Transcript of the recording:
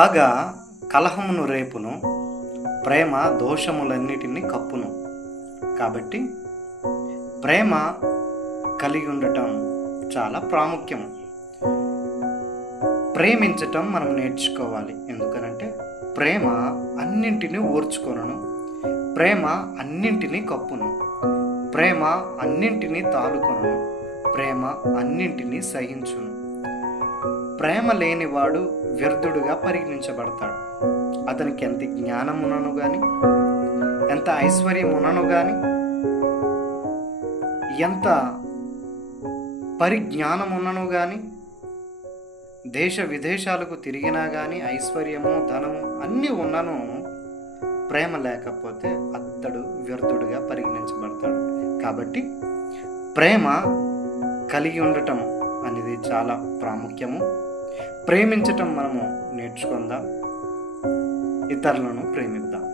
బాగా కలహమును రేపును, ప్రేమ దోషములన్నిటినీ కప్పును. కాబట్టి ప్రేమ కలిగి ఉండటం చాలా ప్రాముఖ్యము. ప్రేమించటం మనం నేర్చుకోవాలి. ఎందుకనంటే ప్రేమ అన్నింటినీ ఓర్చుకొనును, ప్రేమ అన్నింటినీ కప్పును, ప్రేమ అన్నింటినీ తాలుకొనును, ప్రేమ అన్నింటినీ సహించును. ప్రేమ లేనివాడు వ్యర్థుడుగా పరిగణించబడతాడు. అతనికి ఎంత జ్ఞానమునను గాని, ఎంత ఐశ్వర్యమునను గాని, ఎంత పరిజ్ఞానమున్నను గాని, దేశ విదేశాలకు తిరిగినా కానీ ఐశ్వర్యము ధనము అన్నీ ఉన్నను, ప్రేమ లేకపోతే అతడు వ్యర్థుడిగా పరిగణించబడతాడు. కాబట్టి ప్రేమ కలిగి ఉండటం అనేది చాలా ప్రాముఖ్యము. ప్రేమించటం మనము నేర్చుకుందాం, ఇతరులను ప్రేమిద్దాం.